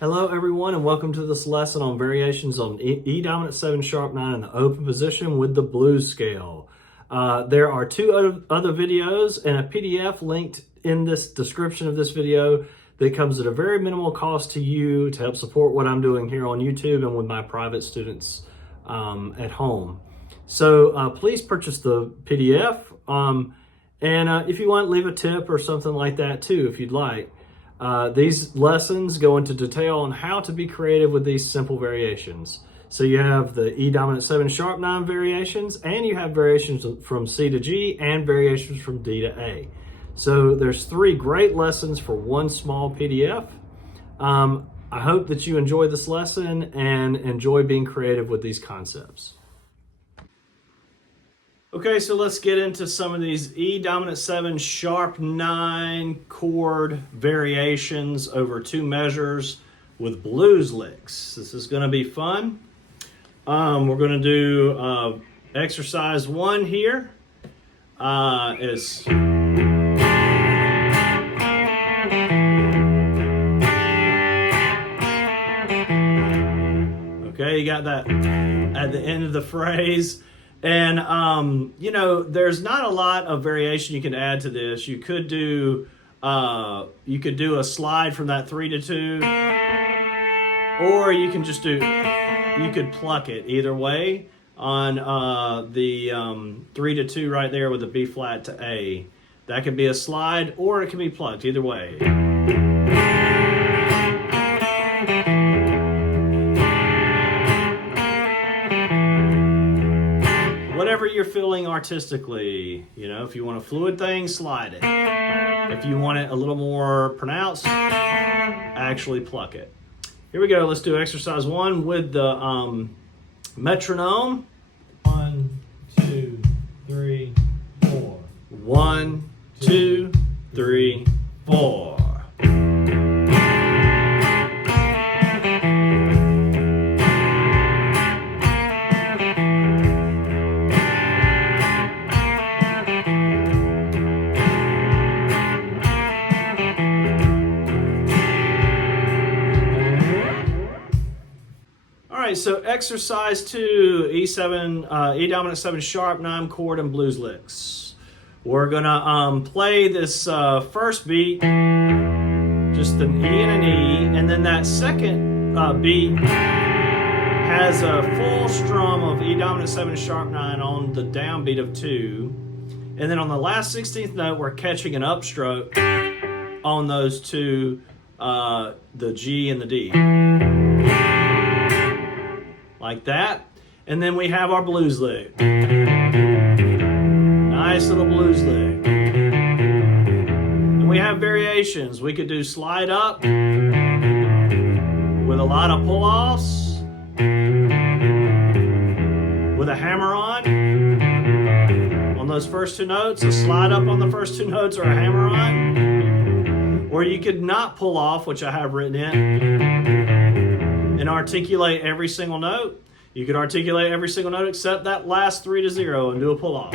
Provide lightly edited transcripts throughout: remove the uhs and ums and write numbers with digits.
Hello everyone, and welcome to this lesson on variations on E dominant 7 sharp 9 in the open position with the blues scale. There are two other videos and a PDF linked in this description of this video that comes at a very minimal cost to you to help support what I'm doing here on YouTube and with my private students at home. So please purchase the PDF, and if you want, leave a tip or something like that too if you'd like. These lessons go into detail on how to be creative with these simple variations. So you have the E dominant 7 sharp 9 variations, and you have variations from C to G and variations from D to A. So there's three great lessons for one small PDF. I hope that you enjoy this lesson and enjoy being creative with these concepts. Okay, so let's get into some of these E dominant 7 sharp 9 chord variations over two measures with blues licks. This is going to be fun. We're going to do exercise 1 here. Okay, you got that at the end of the phrase. And, you know, there's not a lot of variation you can add to this. You could do a slide from that 3 to 2, or you can just you could pluck it either way on the 3 to 2 right there with the B flat to A. That could be a slide, or it can be plucked, either way. Whatever you're feeling artistically, you know, if you want a fluid thing, slide it. If you want it a little more pronounced, actually pluck it. Here we go. Let's do exercise 1 with the metronome. 1, 2, 3, 4. 1, 2, 3, 4. So exercise 2, E dominant 7 sharp 9 chord and blues licks. We're gonna play this first beat, just an E and an E, and then that second beat has a full strum of E dominant 7 sharp 9 on the downbeat of 2, and then on the last 16th note we're catching an upstroke on those two, the G and the D. Like that, and then we have our blues lick. Nice little blues lick. And we have variations. We could do slide up with a lot of pull-offs, with a hammer-on those first two notes, a slide up on the first two notes, or a hammer-on. Or you could not pull off, which I have written in, and articulate every single note. You could articulate every single note except that last 3 to 0 and do a pull off.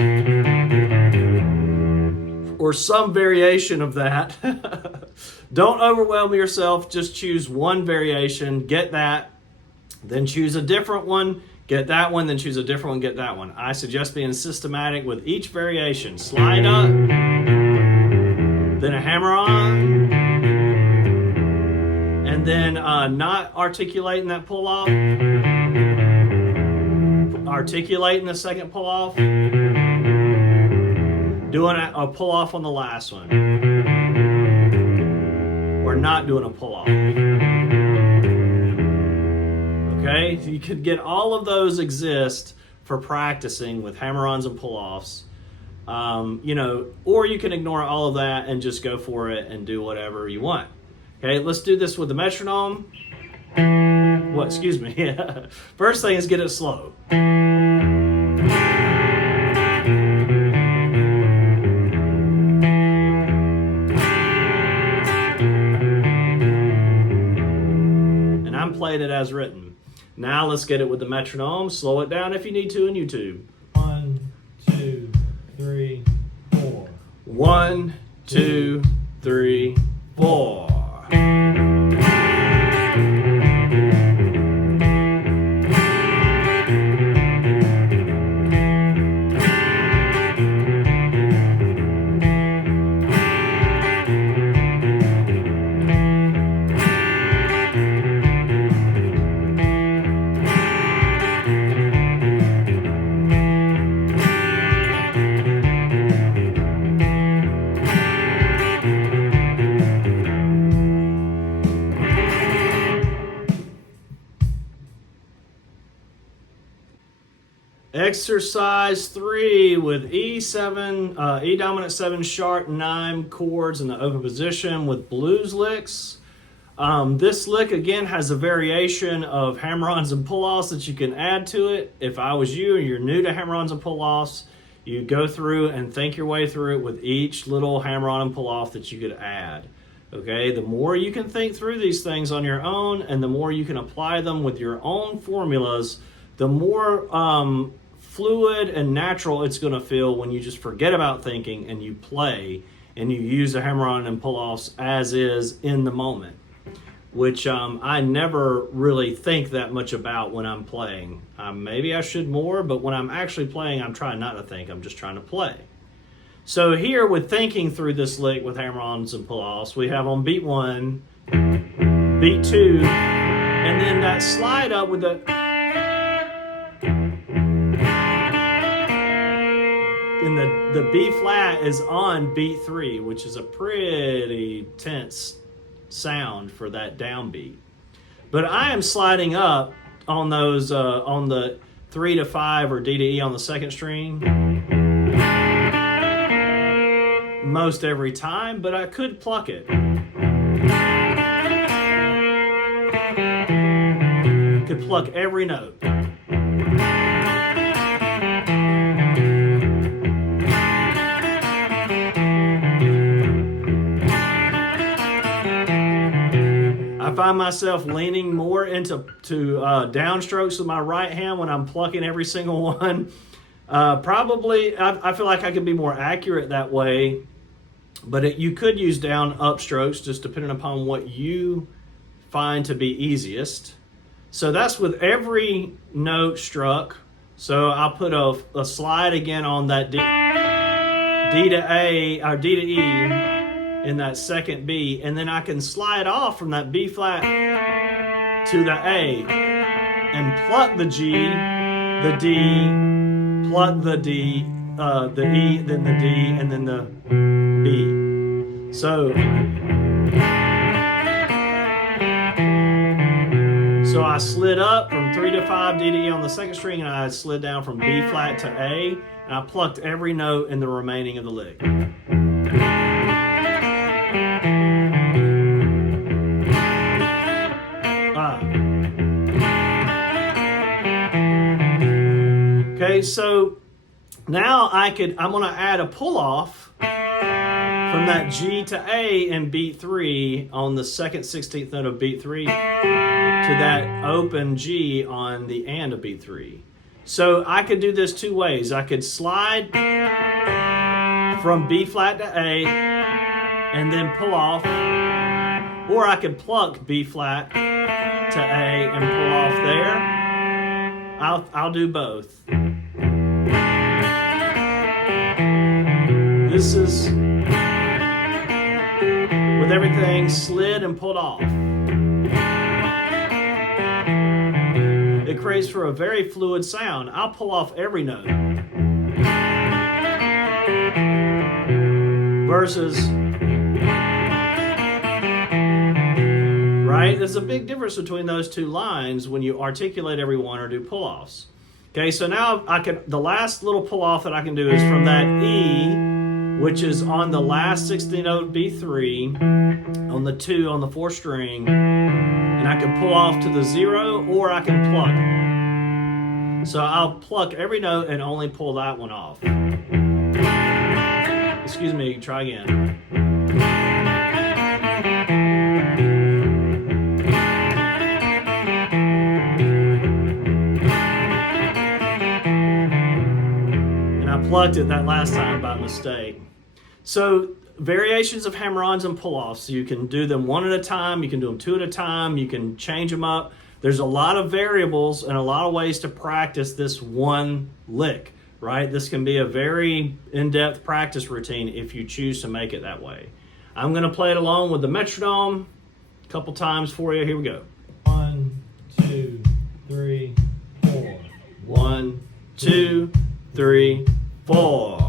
Or some variation of that. Don't overwhelm yourself, just choose one variation, get that, then choose a different one, get that one, then choose a different one, get that one. I suggest being systematic with each variation. Slide up, then a hammer on, and then not articulating that pull off, articulating the second pull off, doing a pull off on the last one, or not doing a pull off. Okay, you could get all of those exist for practicing with hammer-ons and pull-offs. You know, or you can ignore all of that and just go for it and do whatever you want. Okay, let's do this with the metronome. What, excuse me. First thing is get it slow. And I'm playing it as written. Now let's get it with the metronome. Slow it down if you need to in YouTube. 1, 2, 3, 4. 1, 2, 3, 4. Exercise 3 with E7, E dominant 7 sharp 9 chords in the open position with blues licks. This lick again has a variation of hammer-ons and pull-offs that you can add to it. If I was you and you're new to hammer-ons and pull-offs, you go through and think your way through it with each little hammer-on and pull-off that you could add. Okay, the more you can think through these things on your own and the more you can apply them with your own formulas, the more fluid and natural it's going to feel when you just forget about thinking and you play and you use the hammer-on and pull-offs as is in the moment, which I never really think that much about when I'm playing. Maybe I should more, but when I'm actually playing, I'm trying not to think. I'm just trying to play. So here with thinking through this lick with hammer-ons and pull-offs, we have on beat 1, beat 2, and then that slide up with the... And the B flat is on beat 3, which is a pretty tense sound for that downbeat. But I am sliding up on those on the 3 to 5 or D to E on the second string most every time, but I could pluck it. Could pluck every note. I find myself leaning more into downstrokes with my right hand when I'm plucking every single one. Probably, I feel like I could be more accurate that way, but you could use down upstrokes just depending upon what you find to be easiest. So that's with every note struck. So I'll put a slide again on that D to A or D to E in that second B, and then I can slide off from that B flat to the A and pluck the G, the D, pluck the D, the E, then the D, and then the B. So I slid up from 3 to 5 D to E on the second string, and I slid down from B flat to A, and I plucked every note in the remaining of the lick. Okay, so now I'm going to add a pull-off from that G to A in beat 3 on the second 16th note of beat 3 to that open G on the and of beat 3. So I could do this two ways. I could slide from B flat to A and then pull off, or I could pluck B flat to A and pull off there. I'll do both. This is with everything slid and pulled off. It creates for a very fluid sound. I'll pull off every note. Versus, right? There's a big difference between those two lines when you articulate every one or do pull-offs. Okay, so now the last little pull-off that I can do is from that E, which is on the last 16th note B3, on the 2 on the 4th string, and I can pull off to the 0, or I can pluck. So I'll pluck every note and only pull that one off. Excuse me, try again. Plucked it that last time by mistake. So variations of hammer-ons and pull-offs, you can do them one at a time, you can do them two at a time, you can change them up. There's a lot of variables and a lot of ways to practice this one lick, right? This can be a very in-depth practice routine if you choose to make it that way. I'm going to play it along with the metronome a couple times for you. Here we go. 1, 2, 3, 4. 1, 2, 3, 4.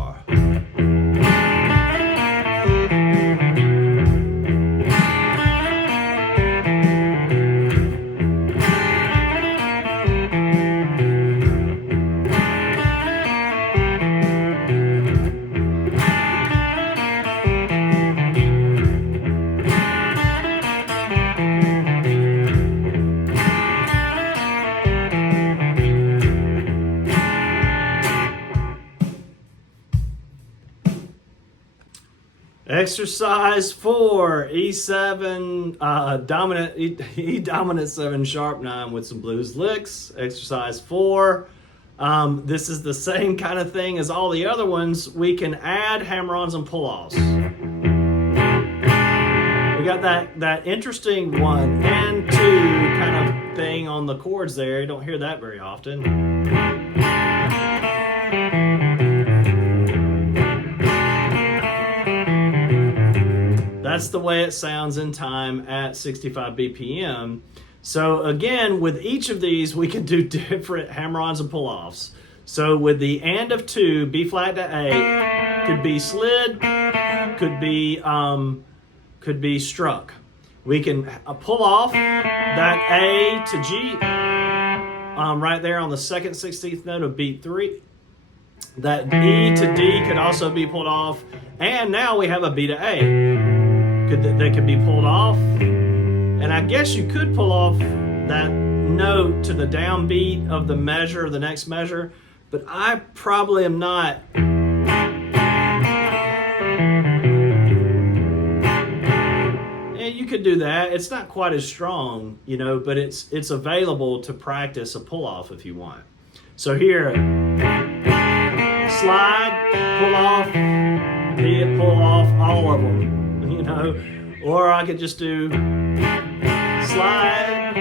Exercise 4, E7, dominant, E dominant 7, sharp 9 with some blues licks. Exercise 4. This is the same kind of thing as all the other ones. We can add hammer-ons and pull-offs. We got that interesting 1 and 2 kind of thing on the chords there. You don't hear that very often. That's the way it sounds in time at 65 BPM. So again, with each of these, we can do different hammer-ons and pull-offs. So with the and of 2, B flat to A, could be slid, could be struck. We can pull off that A to G right there on the 2nd 16th note of beat 3. That E to D could also be pulled off. And now we have a B to A. They could be pulled off. And I guess you could pull off that note to the downbeat of the measure, the next measure, but I probably am not. And you could do that. It's not quite as strong, you know, but it's available to practice a pull off if you want. So here, slide, pull off, hit, pull off, all of them, you know, or I could just do slide,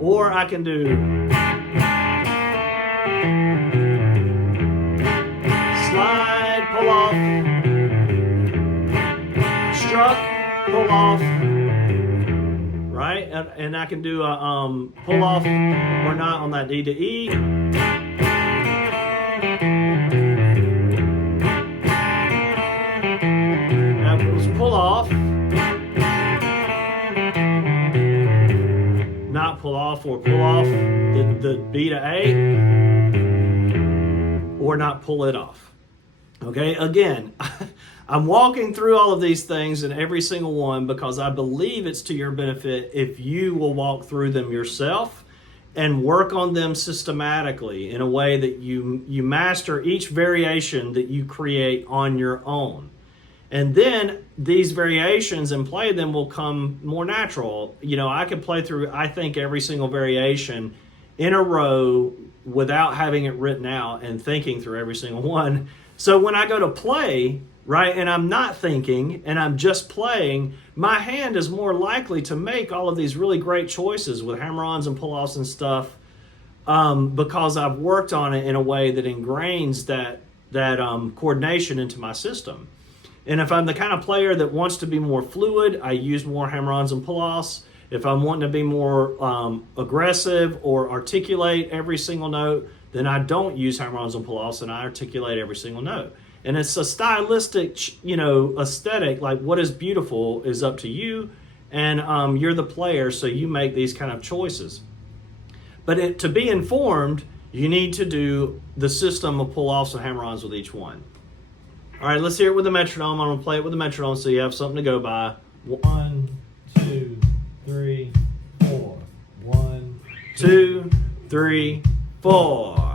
or I can do slide, pull off, struck, pull off, right? And I can do a pull off or not on that D to E. Pull off, not pull off, or pull off the B to A, or not pull it off. Okay, again, I'm walking through all of these things in every single one because I believe it's to your benefit if you will walk through them yourself and work on them systematically in a way that you master each variation that you create on your own. And then these variations and play them will come more natural. You know, I could play through, I think, every single variation in a row without having it written out and thinking through every single one. So when I go to play, right, and I'm not thinking and I'm just playing, my hand is more likely to make all of these really great choices with hammer-ons and pull-offs and stuff because I've worked on it in a way that ingrains that coordination into my system. And if I'm the kind of player that wants to be more fluid, I use more hammer-ons and pull-offs. If I'm wanting to be more aggressive or articulate every single note, then I don't use hammer-ons and pull-offs and I articulate every single note. And it's a stylistic, you know, aesthetic, like what is beautiful is up to you, and you're the player, so you make these kind of choices. But to be informed, you need to do the system of pull-offs and hammer-ons with each one. All right, let's hear it with the metronome. I'm going to play it with the metronome so you have something to go by. 1, 2, 3, 4. 1, 2, 3, 4.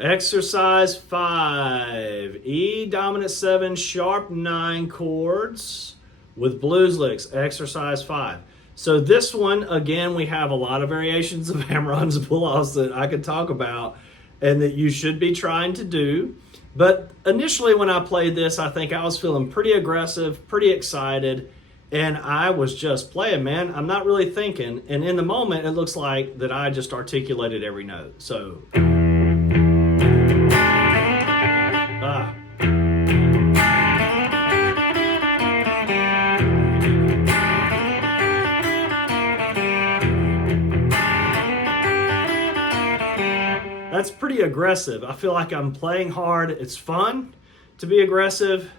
Exercise 5, E dominant 7, sharp 9 chords with blues licks. Exercise 5. So this one, again, we have a lot of variations of hammer-ons and pull-offs that I could talk about and that you should be trying to do. But initially when I played this, I think I was feeling pretty aggressive, pretty excited, and I was just playing, man. I'm not really thinking. And in the moment, it looks like that I just articulated every note. So... that's pretty aggressive. I feel like I'm playing hard. It's fun to be aggressive,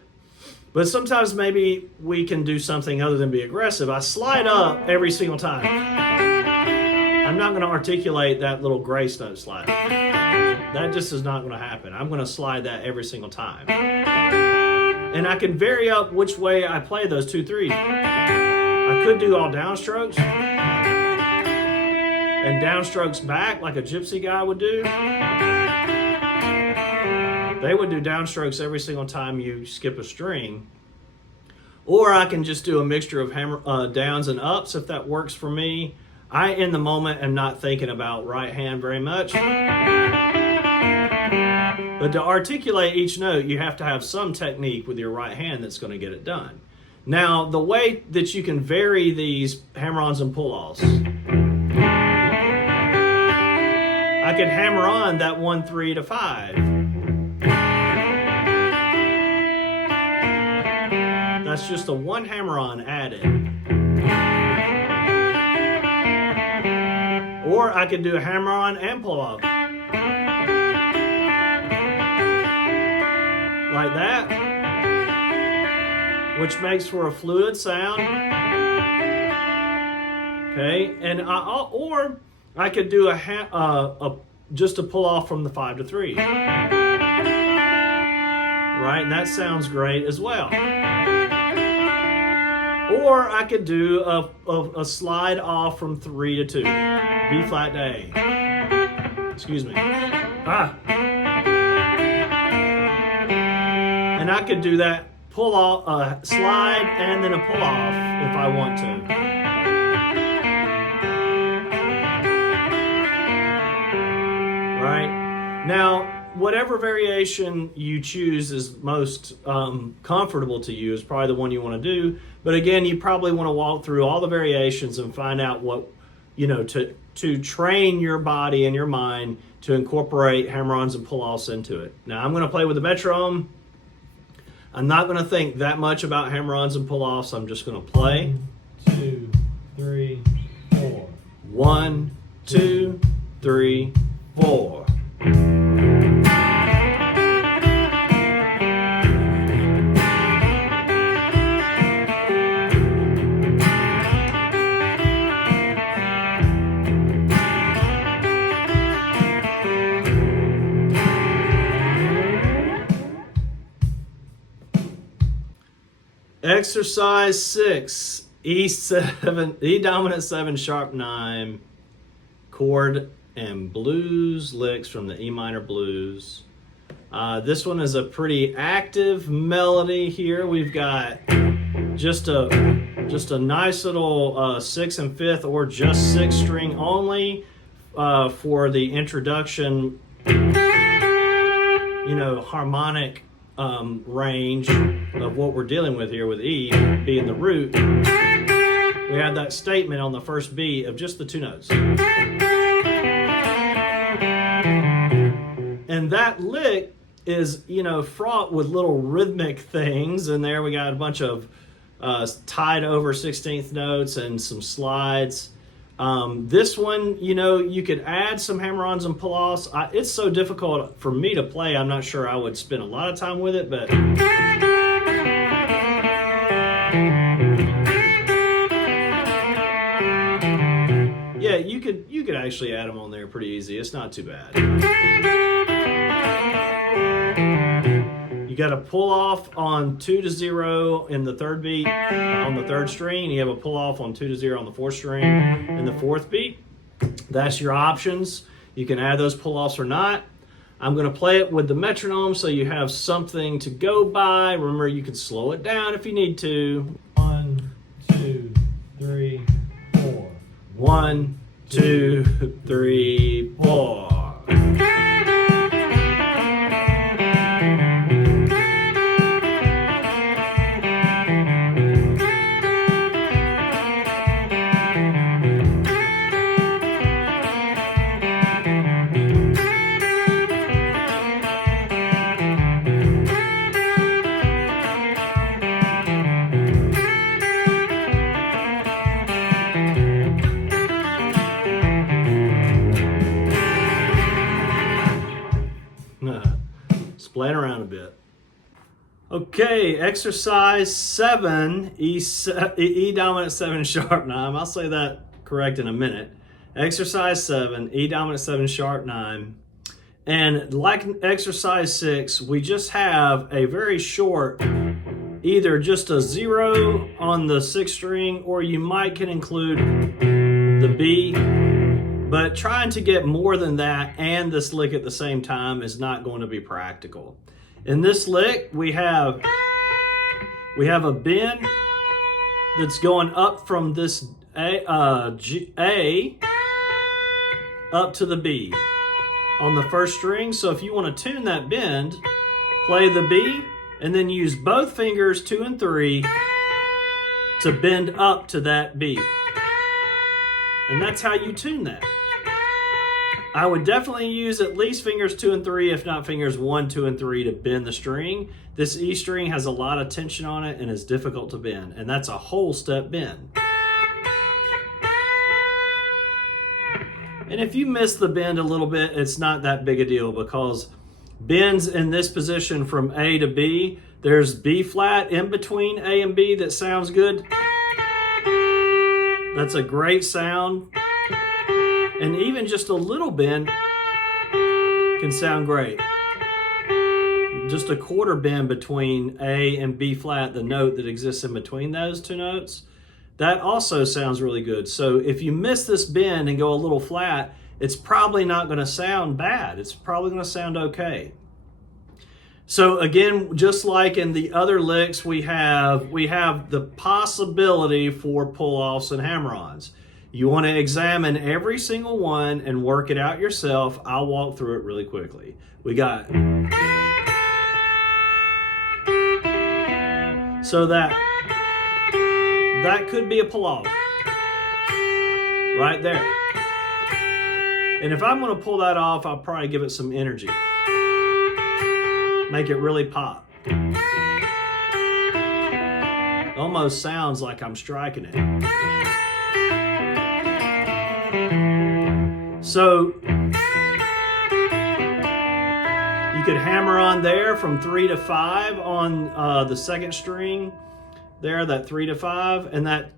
but sometimes maybe we can do something other than be aggressive. I slide up every single time. I'm not going to articulate that little grace note slide. That just is not going to happen. I'm going to slide that every single time. And I can vary up which way I play those 2 3s. I could do all downstrokes and downstrokes back like a gypsy guy would do. They would do downstrokes every single time you skip a string. Or I can just do a mixture of downs and ups if that works for me. I, in the moment, am not thinking about right hand very much. But to articulate each note, you have to have some technique with your right hand that's going to get it done. Now, the way that you can vary these hammer-ons and pull-offs, I could hammer on that 1 3 to 5. That's just a 1 hammer-on added. Or I could do a hammer-on and pull-off. Like that, which makes for a fluid sound. Okay, and or I could do just a pull off from the 5 to 3. Right, and that sounds great as well. Or I could do a slide off from 3 to 2, B flat to A. Excuse me. And I could do that pull off, slide, and then a pull off if I want to. Right? Now, whatever variation you choose is most comfortable to you is probably the one you want to do. But again, you probably want to walk through all the variations and find out what, to train your body and your mind to incorporate hammer-ons and pull-offs into it. Now, I'm going to play with the metronome. I'm not going to think that much about hammer-ons and pull-offs. I'm just going to play. 2, 3, 4. 1, 2, 3, 4. Exercise 6, E7, E dominant 7 sharp 9, chord and blues licks from the E minor blues. This one is a pretty active melody here. We've got just a nice little 6th and 5th or just 6th string only for the introduction, harmonic range of what we're dealing with here with E being the root. We have that statement on the first beat of just the 2 notes. And that lick is, fraught with little rhythmic things. And there we got a bunch of tied over 16th notes and some slides. This one, you could add some hammer-ons and pull-offs. It's so difficult for me to play, I'm not sure I would spend a lot of time with it, but yeah, you could actually add them on there pretty easy. It's not too bad. You got a pull off on 2 to 0 in the 3rd beat on the 3rd string. You have a pull off on 2 to 0 on the 4th string in the 4th beat. That's your options. You can add those pull offs or not. I'm going to play it with the metronome so you have something to go by. Remember, you can slow it down if you need to. 1, 2, 3, 4. 1, 2, 3, 4. bit. Okay, exercise 7, E dominant 7 sharp 9. I'll say that correct in a minute. Exercise 7, E dominant 7 sharp 9. And like exercise 6, we just have a very short, either just a 0 on the 6th string, or you might can include the B. But trying to get more than that and this lick at the same time is not going to be practical. In this lick, we have a bend that's going up from this A up to the B on the 1st string. So if you want to tune that bend, play the B and then use both fingers 2 and 3 to bend up to that B. And that's how you tune that. I would definitely use at least fingers 2 and 3, if not fingers 1, 2, and 3 to bend the string. This E string has a lot of tension on it and is difficult to bend, and that's a whole step bend. And if you miss the bend a little bit, it's not that big a deal, because bends in this position from A to B, there's B flat in between A and B that sounds good. That's a great sound. And even just a little bend can sound great. Just a quarter bend between A and B flat, the note that exists in between those two notes, that also sounds really good. So if you miss this bend and go a little flat, it's probably not going to sound bad. It's probably going to sound okay. So again, just like in the other licks, we have the possibility for pull-offs and hammer-ons. You want to examine every single one and work it out yourself. I'll walk through it really quickly. We got, so that could be a pull-off right there. And if I'm going to pull that off, I'll probably give it some energy. Make it really pop. Almost sounds like I'm striking it. So you could hammer on there from 3 to 5 on the 2nd string there, that 3 to 5, and that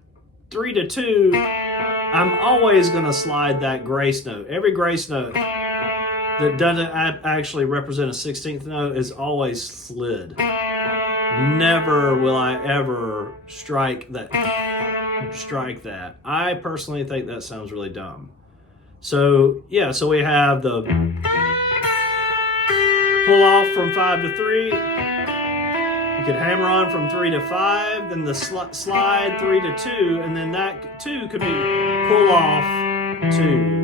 3 to 2, I'm always going to slide that grace note. Every grace note that doesn't actually represent a 16th note is always slid. Never will I ever strike that. I personally think that sounds really dumb. So yeah, so we have the pull off from 5 to 3. You could hammer on from 3 to 5, then the slide 3 to 2, and then that 2 could be pull off 2.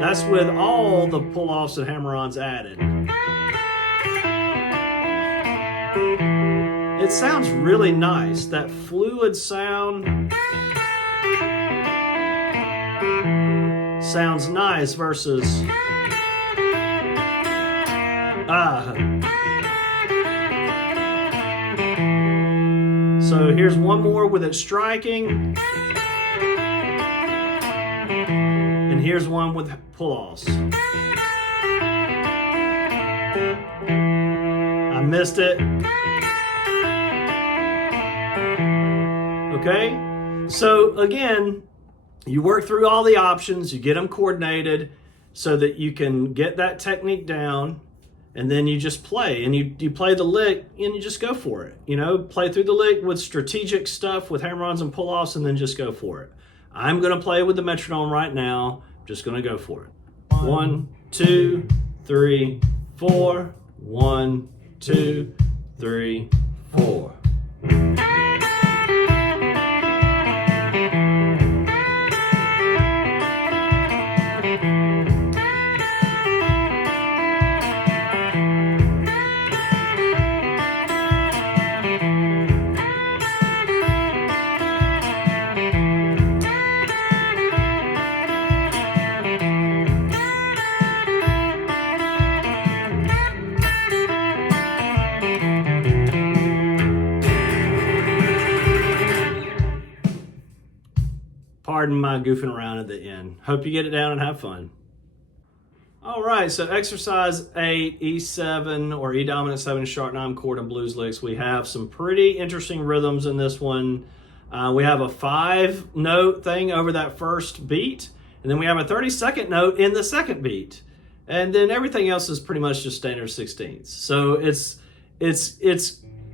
That's with all the pull offs and hammer ons added. It sounds really nice, that fluid sound. Sounds nice versus So here's one more with it striking, and here's one with pull-offs. I missed it. Okay, so again, you work through all the options, you get them coordinated so that you can get that technique down, and then you just play, and you play the lick and you just go for it. You know, play through the lick with strategic stuff with hammer-ons and pull-offs, and then just go for it. I'm gonna play with the metronome right now, just gonna go for it. 1, 2, 3, 4. 1, 2, 3, 4. Pardon my goofing around at the end. Hope you get it down and have fun. All right, so exercise 8, E7 or E dominant 7 sharp 9 chord and blues licks. We have some pretty interesting rhythms in this one. We have a 5-note thing over that first beat, and then we have a 32nd note in the second beat. And then everything else is pretty much just standard 16ths. So it's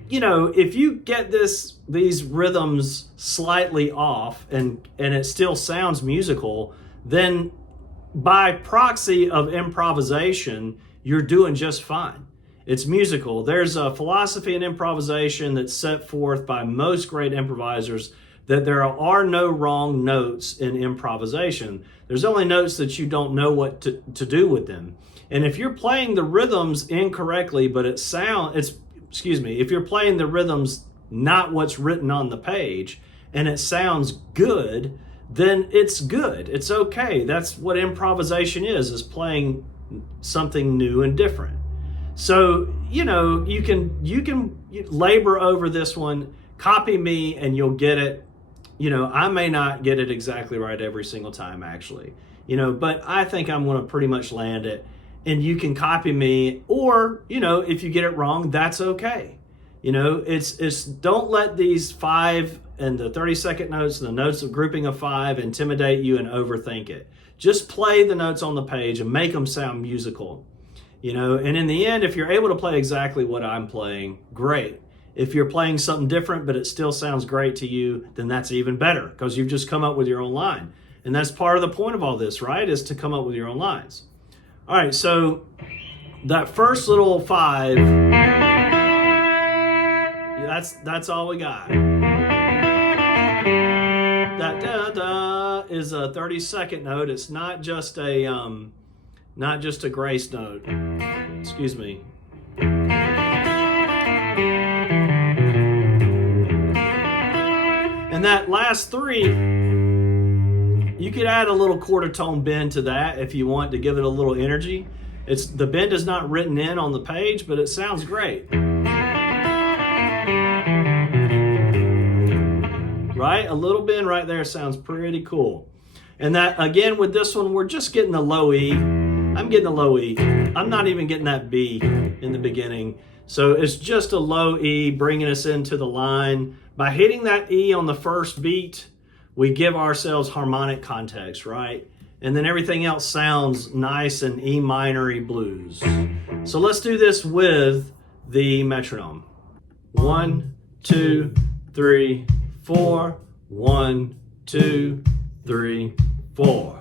you know, if you get these rhythms slightly off and it still sounds musical, then by proxy of improvisation, you're doing just fine. It's musical. There's a philosophy in improvisation that's set forth by most great improvisers that there are no wrong notes in improvisation. There's only notes that you don't know what to do with them. And if you're playing the rhythms incorrectly, but if you're playing the rhythms not what's written on the page and it sounds good, then it's good. It's okay. That's what improvisation is playing something new and different. So, you know, you can labor over this one, copy me, and you'll get it. You know, I may not get it exactly right every single time, actually, you know, but I think I'm going to pretty much land it. And you can copy me, or, you know, if you get it wrong, that's okay. You know, it's don't let these 5 and the 32nd notes and the notes of grouping of 5 intimidate you and overthink it. Just play the notes on the page and make them sound musical. You know, and in the end, if you're able to play exactly what I'm playing, great. If you're playing something different, but it still sounds great to you, then that's even better because you've just come up with your own line. And that's part of the point of all this, right? Is to come up with your own lines. All right, so that first little 5, that's all we got. That da-da is a 32nd note. It's not just a grace note. Excuse me. And that last 3, you could add a little quarter tone bend to that if you want to give it a little energy. The bend is not written in on the page, but it sounds great. Right? A little bend right there sounds pretty cool. And that, again, with this one, we're just getting the low E. I'm getting a low E. I'm not even getting that B in the beginning. So it's just a low E bringing us into the line. By hitting that E on the first beat, we give ourselves harmonic context, right? And then everything else sounds nice and E minor-y blues. So let's do this with the metronome. 1, 2, 3, 4. 1, 2, 3, 4.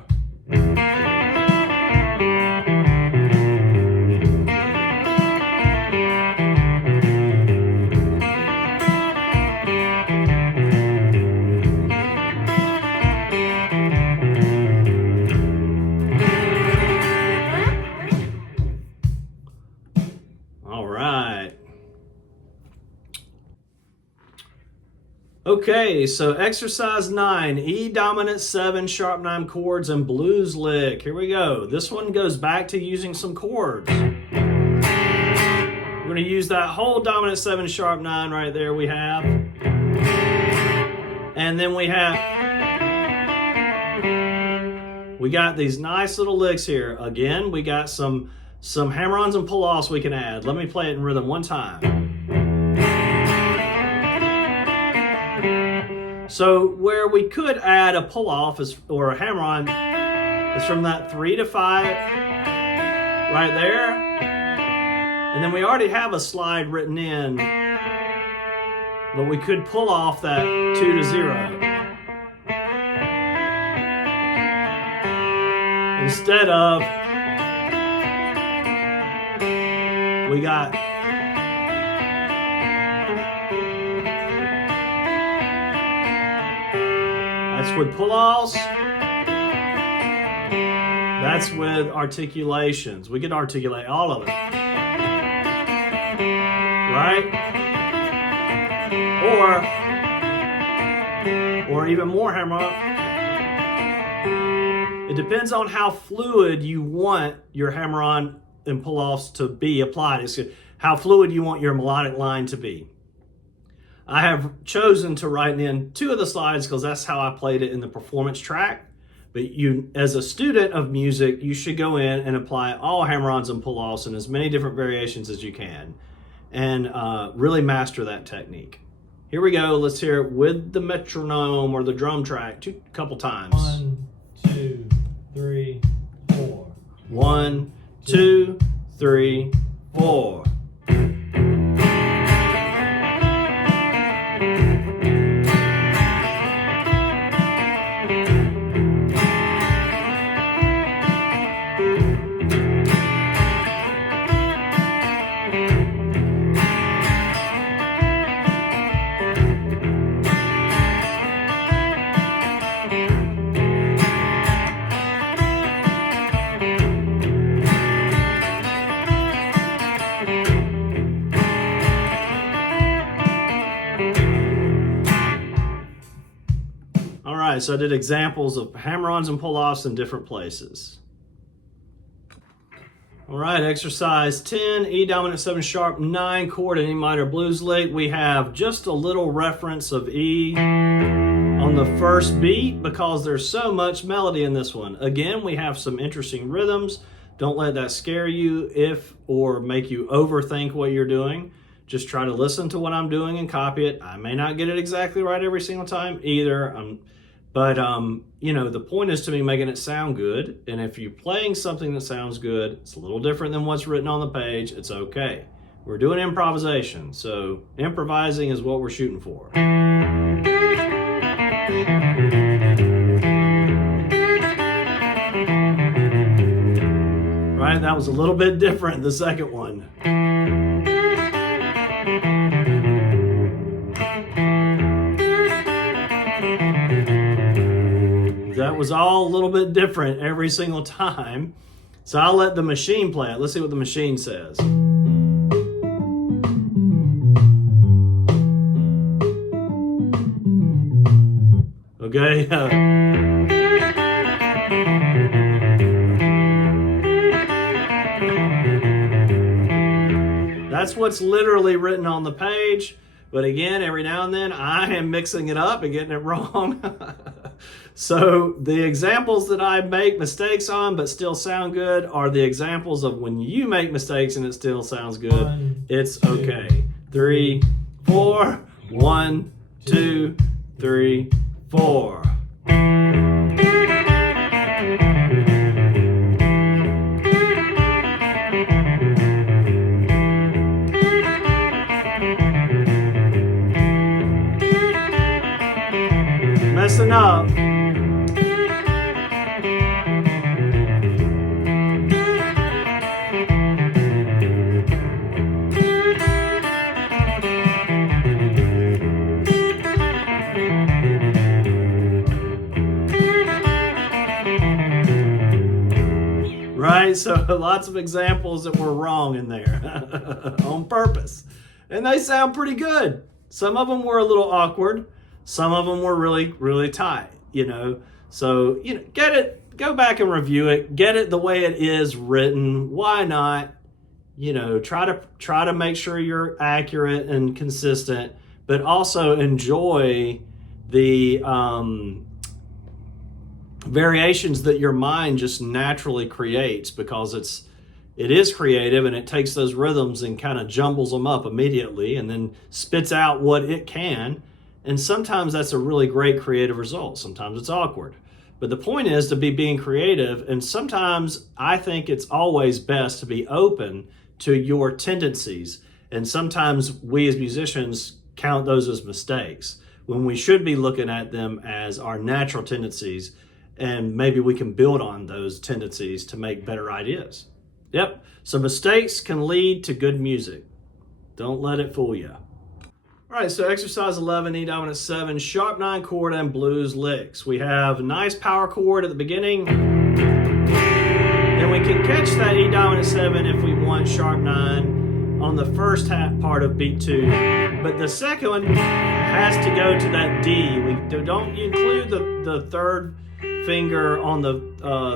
Okay, so exercise 9, E dominant 7 sharp 9 chords and blues lick. Here we go. This one goes back to using some chords. We're going to use that whole dominant 7 sharp 9 right there we have. And then we got these nice little licks here. Again, we got some hammer-ons and pull-offs we can add. Let me play it in rhythm one time. So where we could add a pull-off or a hammer-on is from that 3 to 5 right there. And then we already have a slide written in, but we could pull off that 2 to 0. Instead of, we got that's with pull-offs. That's with articulations. We can articulate all of it. Right? Or even more hammer-on. It depends on how fluid you want your hammer-on and pull-offs to be applied. It's how fluid you want your melodic line to be. I have chosen to write in 2 of the slides because that's how I played it in the performance track. But you, as a student of music, you should go in and apply all hammer-ons and pull-offs in as many different variations as you can, and really master that technique. Here we go. Let's hear it with the metronome or the drum track a couple times. 1, 2, 3, 4. 1, 2, 3, 4. All right, so I did examples of hammer-ons and pull-offs in different places. All right, exercise 10, E dominant 7 sharp 9 chord and E minor blues lick. We have just a little reference of E on the first beat because there's so much melody in this one. Again, we have some interesting rhythms. Don't let that scare you or make you overthink what you're doing. Just try to listen to what I'm doing and copy it. I may not get it exactly right every single time either. But you know, the point is to me making it sound good. And if you're playing something that sounds good, it's a little different than what's written on the page, it's okay. We're doing improvisation, so improvising is what we're shooting for. Right, that was a little bit different, the second one. That was all a little bit different every single time. So I'll let the machine play it. Let's see what the machine says. Okay. That's what's literally written on the page. But again, every now and then I am mixing it up and getting it wrong. So the examples that I make mistakes on but still sound good are the examples of when you make mistakes and it still sounds good. 1, it's okay. 3, 4. 1, 2, 3, 4. Messing up. Right, so lots of examples that were wrong in there on purpose. And they sound pretty good. Some of them were a little awkward. Some of them were really, really tight, you know. So, you know, get it, go back and review it, get it the way it is written. Why not? You know, try to make sure you're accurate and consistent, but also enjoy the variations that your mind just naturally creates, because it is creative and it takes those rhythms and kind of jumbles them up immediately and then spits out what it can. And sometimes that's a really great creative result. Sometimes it's awkward. But the point is to be being creative, and sometimes I think it's always best to be open to your tendencies. And sometimes we as musicians count those as mistakes when we should be looking at them as our natural tendencies, and maybe we can build on those tendencies to make better ideas. Yep, so mistakes can lead to good music. Don't let it fool you. All right, so exercise 11, E dominant 7, sharp 9 chord and blues licks. We have a nice power chord at the beginning. Then we can catch that E dominant 7 if we want sharp 9 on the first part of beat 2. But the second one has to go to that D. We don't include the third finger on the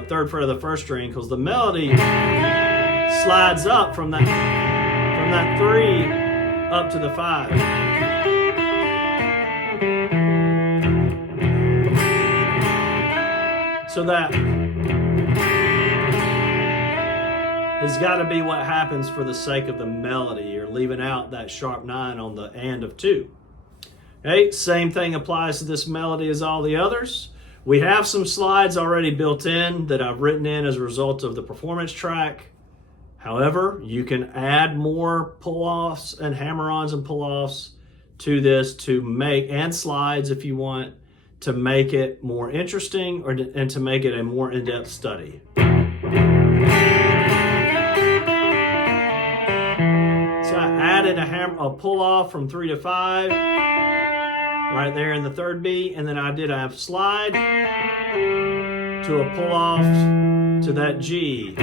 third fret of the first string, because the melody slides up from that 3 up to the 5. So that has got to be what happens for the sake of the melody. You're leaving out that sharp 9 on the and of 2. Okay, same thing applies to this melody as all the others. We have some slides already built in that I've written in as a result of the performance track. However, you can add more pull-offs and hammer-ons and pull-offs to this to make, and slides if you want, to make it more interesting and to make it a more in-depth study. So I added a pull-off from 3 to 5 right there in the third beat, and then I did a slide to a pull-off to that G.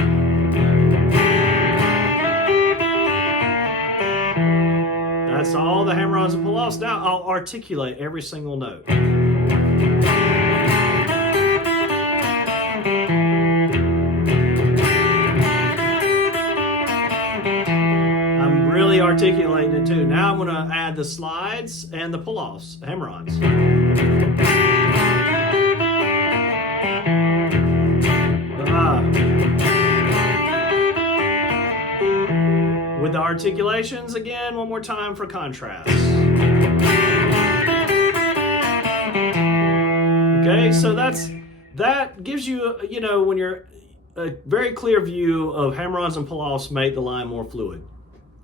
That's all the hammer-ons and pull-offs. Now I'll articulate every single note. I'm really articulating it too. Now I'm going to add the slides and the pull-offs, hammer-ons. With the articulations, again, one more time for contrast. Okay, so that gives you, when you're a very clear view of hammer-ons and pull-offs make the line more fluid.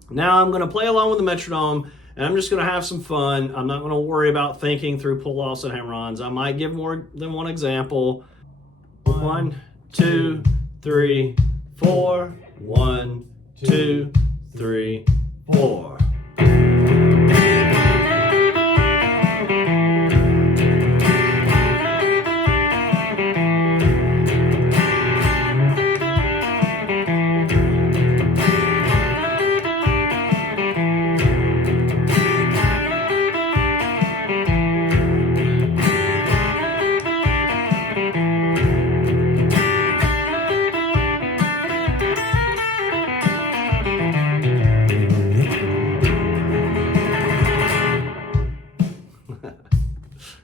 Now I'm going to play along with the metronome, and I'm just going to have some fun. I'm not going to worry about thinking through pull-offs and hammer-ons. I might give more than one example. 1, 2, 3, 4. 1, 2, 3, 4.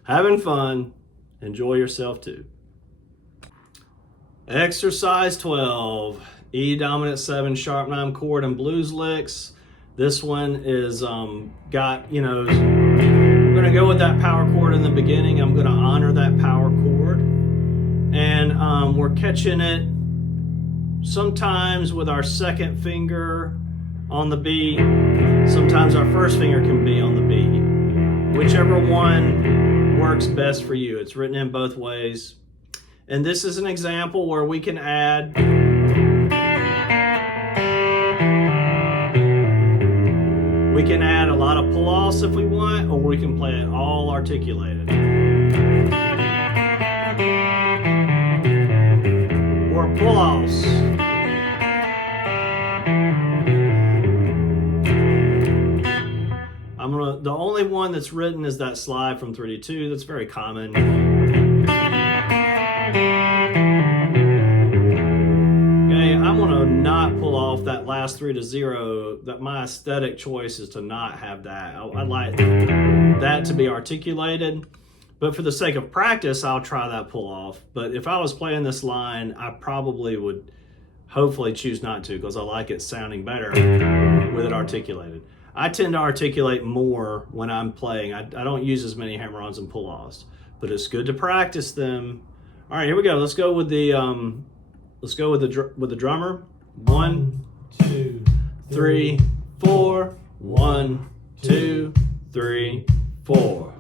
Having fun, enjoy yourself too. Exercise 12, E dominant 7 sharp 9 chord and blues licks. This one is I'm gonna go with that power chord in the beginning. I'm gonna honor that power chord. And we're catching it sometimes with our second finger on the beat. Sometimes our first finger can be on the beat. Whichever one works best for you. It's written in both ways. And this is an example where we can add a lot of pull-offs if we want, or we can play it all articulated. Or pull-offs. The only one that's written is that slide from 3 to 2. That's very common. Okay, I'm gonna not pull off that last 3 to 0. That my aesthetic choice is to not have that. I like that to be articulated, but for the sake of practice, I'll try that pull off. But if I was playing this line, I probably would hopefully choose not to, because I like it sounding better with it articulated. I tend to articulate more when I'm playing. I don't use as many hammer-ons and pull-offs, but it's good to practice them. All right, here we go. Let's go with the drummer. 1, 2, 3, 4. 1, 2, 3, 4.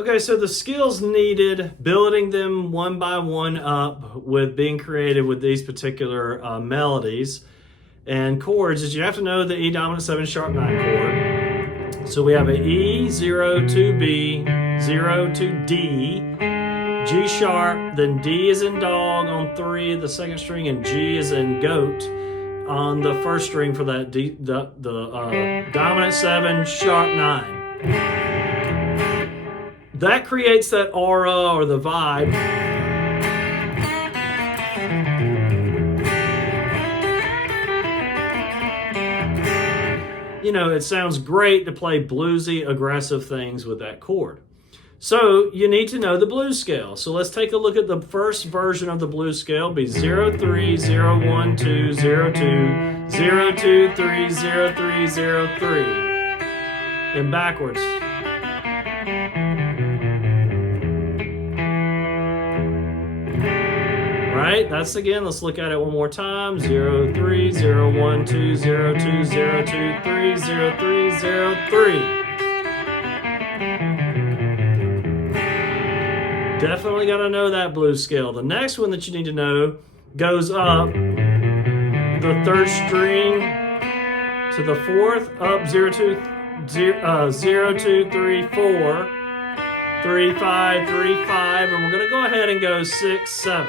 Okay, so the skills needed, building them one by one up with being creative with these particular melodies and chords, is you have to know the E dominant 7 sharp 9 chord. So we have a E, 0 to B, 0 to D, G sharp, then D is in dog on 3, the second string, and G is in goat on the first string for that dominant 7, sharp 9. That creates that aura or the vibe. You know, it sounds great to play bluesy, aggressive things with that chord. So you need to know the blues scale. So let's take a look at the first version of the blues scale. Be 0, 3, 0, 1, 2, 0, 2, 0, 2, 3, 0, 3, 0, 3. And backwards. Right? That's again, let's look at it one more time. 0, 3, 0, 1, 2, 0, 2, 0, 2, 3, 0, 3, 0, 3. Definitely got to know that blues scale. The next one that you need to know goes up the 3rd string to the 4th, up 0, 2, 0, 2, 3, 4, 3, 5, 3, 5, and we're going to go ahead and go 6, 7.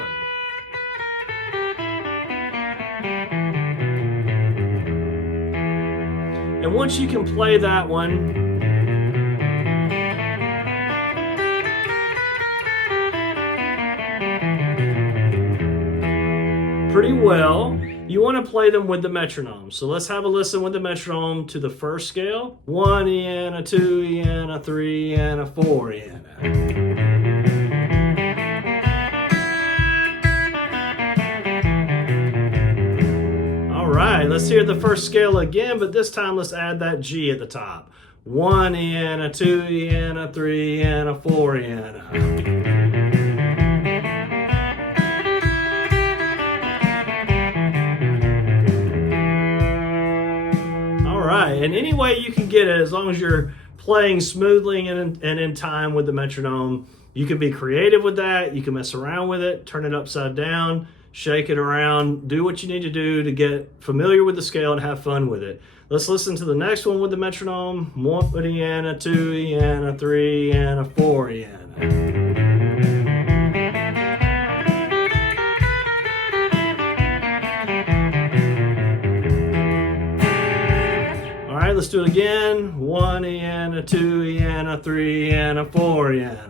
And once you can play that one, pretty well, you want to play them with the metronome. So let's have a listen with the metronome to the first scale. 1 E and a 2 E and a 3 and a 4 E and a. All right, let's hear the first scale again, but this time let's add that G at the top. 1 E and a 2 E and a 3 and a 4 E and a. And any way you can get it, as long as you're playing smoothly and in time with the metronome, you can be creative with that. You can mess around with it, turn it upside down, shake it around, do what you need to do to get familiar with the scale and have fun with it. Let's listen to the next one with the metronome. 1 E and a 2 E and a 3 and a 4 E and a. Let's do it again. 1 E and a 2 E and a 3 and a 4 E and a.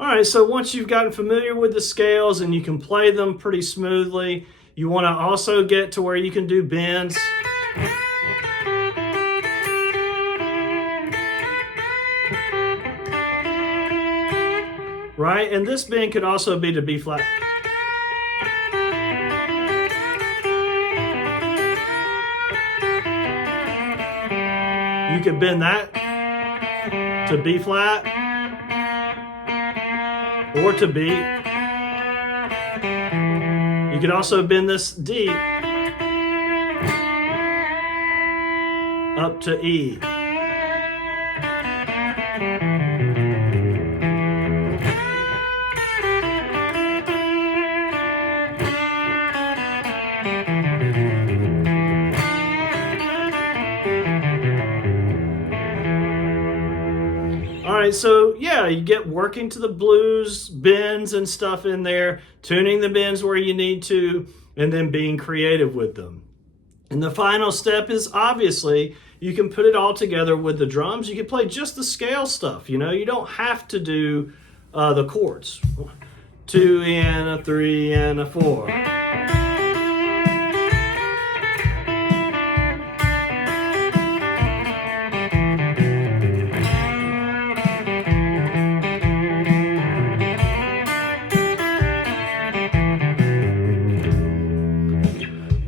All right, so once you've gotten familiar with the scales and you can play them pretty smoothly, you want to also get to where you can do bends. Right, and this bend could also be to B flat. You could bend that to B flat or to B. You could also bend this D up to E. So yeah, you get working to the blues bends and stuff in there, tuning the bends where you need to, and then being creative with them. And the final step is obviously you can put it all together with the drums. You can play just the scale stuff. You know, you don't have to do the chords. 2 and a 3 and a 4.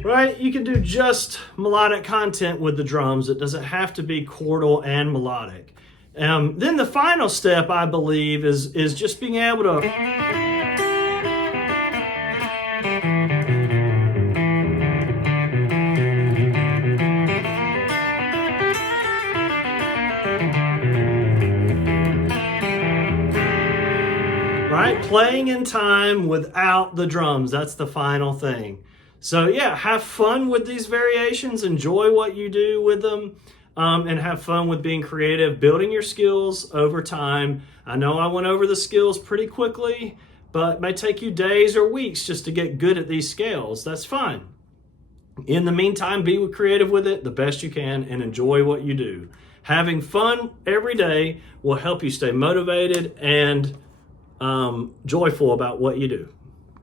Right? You can do just melodic content with the drums. It doesn't have to be chordal and melodic. Then the final step, I believe, is just being able to playing in time without the drums. That's the final thing. So yeah, have fun with these variations. Enjoy what you do with them. And have fun with being creative, building your skills over time. I know I went over the skills pretty quickly, but it may take you days or weeks just to get good at these scales. That's fine. In the meantime, be creative with it the best you can and enjoy what you do. Having fun every day will help you stay motivated and joyful about what you do.